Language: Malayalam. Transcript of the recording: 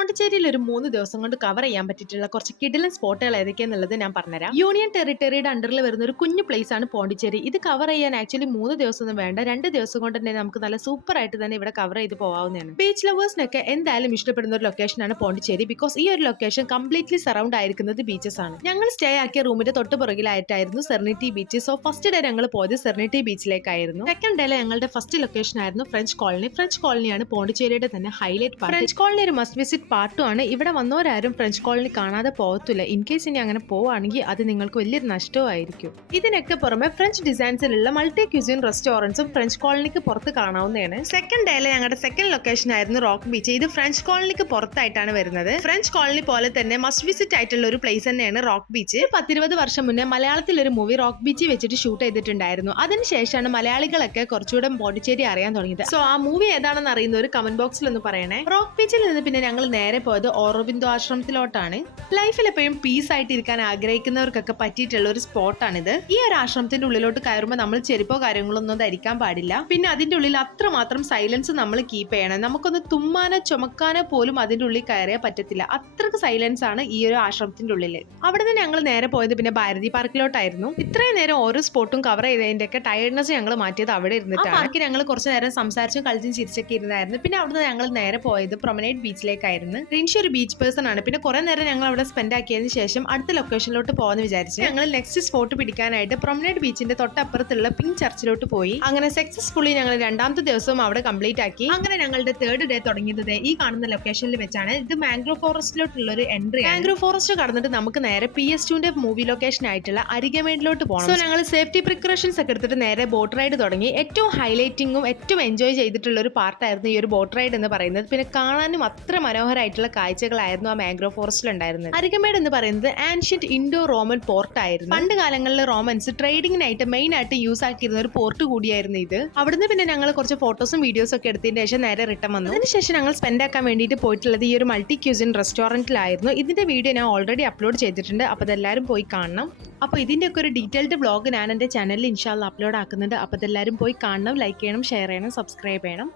പോണ്ടിച്ചേരിയിൽ ഒരു 3 ദിവസം കൊണ്ട് കവർ ചെയ്യാൻ പറ്റിയിട്ടുള്ള കുറച്ച് കിടിലൻ സ്പോട്ടുകൾ ഏതൊക്കെയാന്നുള്ളത് ഞാൻ പറഞ്ഞുതരാം. യൂണിയൻ ടെറിട്ടറിയുടെ അണ്ടറിൽ വരുന്ന ഒരു കുഞ്ഞു പ്ലേസ് ആണ് പോണ്ടിച്ചേരി. ഇത് കവർ ചെയ്യാൻ ആക്ച്വലി 3 ദിവസം ഒന്നും വേണ്ട, 2 ദിവസം കൊണ്ട് തന്നെ നമുക്ക് നല്ല സൂപ്പർ ആയിട്ട് തന്നെ ഇവിടെ കവർ ചെയ്ത് പോകാവുന്നതാണ്. ബീച്ച് ലവേഴ്സിനൊക്കെ എന്തായാലും ഇഷ്ടപ്പെടുന്ന ഒരു ലൊക്കേഷൻ ആണ് പോണ്ടിച്ചേരി. ബിക്കോസ് ഈ ഒരു ലൊക്കേഷൻ കംപ്ലീറ്റ്ലി സറൗണ്ട് ആയിരിക്കുന്നത് ബീച്ചസ് ആണ്. ഞങ്ങൾ സ്റ്റേ ആക്കിയ റൂമിന്റെ തൊട്ട് പുറകിലായിട്ടായിരുന്നു Serenity Beach. So first day ഞങ്ങൾ പോയത് സെറനിറ്റി ബീച്ചിലേക്കായിരുന്നു. സെക്കൻഡ് ഡേയിലെ ഞങ്ങളുടെ ഫസ്റ്റ് ലൊക്കേഷൻ ആയിരുന്നു ഫ്രഞ്ച് കോളനി. ഫ്രഞ്ച് കോളനിയാണ് പോണ്ടിച്ചേരിയുടെ തന്നെ ഹൈലൈറ്റ് പാർട്ട്. ഫ്രഞ്ച് കോളനി ഒരു മസ്റ്റ് വിസിറ്റ് പാർട്ടും ആണ്. ഇവിടെ വന്നവരാരും ഫ്രഞ്ച് കോളനി കാണാതെ പോകത്തില്ല. ഇൻ കേസ് ഇനി അങ്ങനെ പോവുകയാണെങ്കിൽ അത് നിങ്ങൾക്ക് വലിയൊരു നഷ്ടമായിരിക്കും. ഇതിനൊക്കെ പുറമെ ഫ്രഞ്ച് ഡിസൈൻസിലുള്ള മൾട്ടി ക്യൂസിൻ റെസ്റ്റോറൻറ്റ്സും ഫ്രഞ്ച് കോളനിക്ക് പുറത്ത് കാണാവുന്നതാണ്. സെക്കൻഡ് ഡേയിലെ ഞങ്ങളുടെ സെക്കൻഡ് ലൊക്കേഷൻ ആയിരുന്നു റോക്ക് ബീച്ച്. ഇത് ഫ്രഞ്ച് കോളനിക്ക് പുറത്തായിട്ടാണ് വരുന്നത്. ഫ്രഞ്ച് കോളനി പോലെ തന്നെ മസ്റ്റ് വിസിറ്റ് ആയിട്ടുള്ള ഒരു പ്ലേസ് തന്നെയാണ് റോക്ക് ബീച്ച്. 10-20 വർഷം മുന്നേ മലയാളത്തിൽ ഒരു മൂവി റോക്ക് ബീച്ച് വെച്ചിട്ട് ഷൂട്ട് ചെയ്തിട്ടുണ്ടായിരുന്നു. അതിനുശേഷമാണ് മലയാളികളൊക്കെ കുറച്ചുകൂടെ പോണ്ടിച്ചേരി അറിയാൻ തുടങ്ങിയത്. സോ ആ മൂവി ഏതാണെന്ന് അറിയുന്ന ഒരു കമന്റ് ബോക്സിൽ ഒന്ന് പറയണേ. റോക്ക് ബീച്ചിൽ നിന്ന് പിന്നെ ഞങ്ങൾ നേരെ പോയത് ഓറോബിന്ദോ ആശ്രമത്തിലോട്ടാണ്. ലൈഫിൽ എപ്പോഴും പീസ് ആയിട്ട് ഇരിക്കാൻ ആഗ്രഹിക്കുന്നവർക്കൊക്കെ പറ്റിയിട്ടുള്ള ഒരു സ്പോട്ടാണിത്. ഈ ഒരു ആശ്രമത്തിന്റെ ഉള്ളിലോട്ട് കയറുമ്പോൾ നമ്മൾ ചെരുപ്പോ കാര്യങ്ങളൊന്നും ധരിക്കാൻ പാടില്ല. പിന്നെ അതിന്റെ ഉള്ളിൽ അത്രമാത്രം സൈലൻസ് നമ്മൾ കീപ്പ് ചെയ്യണം. നമുക്കൊന്ന് തുമ്മാനോ ചുമക്കാനോ പോലും അതിന്റെ ഉള്ളിൽ കയറിയാൽ പറ്റത്തില്ല. അത്രക്ക് സൈലൻസ് ആണ് ഈ ഒരു ആശ്രമത്തിന്റെ ഉള്ളിൽ. അവിടെ നിന്ന് ഞങ്ങൾ നേരെ പോയത് പിന്നെ ഭാരതി പാർക്കിലോട്ടായിരുന്നു. ഇത്രയും നേരം ഓരോ സ്പോട്ടും കവർ ചെയ്തതിന്റെ ഒക്കെ ടയർഡ്നെസ് ഞങ്ങൾ മാറ്റിയത് അവിടെ ഇരുന്നിട്ടാണ്. പാർക്കിൽ ഞങ്ങൾ കുറച്ച് നേരം സംസാരിച്ചും കളിച്ചും ചിരിച്ചൊക്കെ ഇരുന്നായിരുന്നു. പിന്നെ അവിടുന്ന് ഞങ്ങൾ നേരെ പോയത് പ്രൊമനേഡ് ബീച്ചിലേക്കായിരുന്നു. റിൻഷി ഒരു ബീച്ച് പേഴ്സൺ ആണ്. പിന്നെ കുറെ നേരം ഞങ്ങൾ അവിടെ സ്പെൻഡ് ആക്കിയതിന് ശേഷം അടുത്ത ലൊക്കേഷനിലോട്ട് പോകാന്ന് വിചാരിച്ചു. ഞങ്ങൾ നെക്സ്റ്റ് സ്പോട്ട് പിടിക്കാനായിട്ട് പ്രൊമനേഡ് ബീച്ചിന്റെ തൊട്ടപ്പുറത്തുള്ള പിങ്ക് ചർച്ചിലോട്ട് പോയി. അങ്ങനെ സക്സസ്ഫുള്ളി ഞങ്ങൾ രണ്ടാമത്തെ ദിവസവും അവിടെ കംപ്ലീറ്റ് ആക്കി. അങ്ങനെ ഞങ്ങളുടെ തേർഡ് ഡേ തുടങ്ങിയത് ഈ കാണുന്ന ലൊക്കേഷനിൽ വെച്ചാണ്. ഇത് മാംഗ്രോവ് ഫോറസ്റ്റിലോട്ടുള്ള ഒരു എൻട്രി. മാംഗ്രോവ് ഫോറസ്റ്റ് കടന്നിട്ട് നമുക്ക് നേരെ PS2 മൂവി ലൊക്കേഷൻ ആയിട്ടുള്ള അരികമേഡിലോട്ട് പോകണം. സോ ഞങ്ങൾ സേഫ്റ്റി പ്രിക്കോഷൻസ് ഒക്കെ എടുത്തിട്ട് നേരെ ബോട്ട് റൈഡ് തുടങ്ങി. ഏറ്റവും ഹൈലൈറ്റിംഗും ഏറ്റവും എൻജോയ് ചെയ്തിട്ടുള്ള ഒരു പാർട്ടായിരുന്നു ഈ ഒരു ബോട്ട് റൈഡ് എന്ന് പറയുന്നത്. പിന്നെ കാണാനും അത്ര മനോഹരമായിട്ടുള്ള കാഴ്ചകളായിരുന്നു ആ മാംഗ്രോവ് ഫോറസ്റ്റിൽ ഉണ്ടായിരുന്നത്. അരികമേഡ് എന്ന് പറയുന്നത് ആൻഷ്യന്റ് ഇൻഡോ റോമൻ പോർട്ട് ആയിരുന്നു. പണ്ട് കാലങ്ങളിൽ റോമൻസ് ട്രേഡിങ്ങിനായിട്ട് മെയിൻ ആയിട്ട് യൂസ് ആക്കിയിരുന്ന ഒരു പോർട്ട് കൂടിയായിരുന്നു ഇത്. അവിടുന്ന് പിന്നെ ഞങ്ങൾ കുറച്ച് ഫോട്ടോസും വീഡിയോസും ഒക്കെ എടുത്തതിന് ശേഷം നേരെ റിട്ടേൺ വന്നു. അതിനുശേഷം ഞങ്ങൾ സ്പെൻഡ് ആക്കാൻ വേണ്ടിയിട്ട് പോയിട്ടുള്ളത് ഈ ഒരു മൾട്ടി ക്യൂസിൻ റെസ്റ്റോറന്റിലായിരുന്നു. ഇതിന്റെ വീഡിയോ ഞാൻ ഓൾറെഡി അപ്ലോഡ് ചെയ്തിട്ടുണ്ട്. അപ്പോൾ അതെല്ലാവരും പോയി കാണണം. അപ്പോൾ ഇതിന്റെ ഒക്കെ ഒരു ഡീറ്റെയിൽഡ് വ്ളോഗ് ഞാൻ എൻ്റെ ചാനലിൽ ഇൻഷാല്ലാ അപ്ലോഡ് ആക്കുന്നുണ്ട്. അപ്പോൾ അതെല്ലാവരും പോയി കാണണം, ലൈക്ക് ചെയ്യണം, ഷെയർ ചെയ്യണം, സബ്സ്ക്രൈബ് ചെയ്യണം.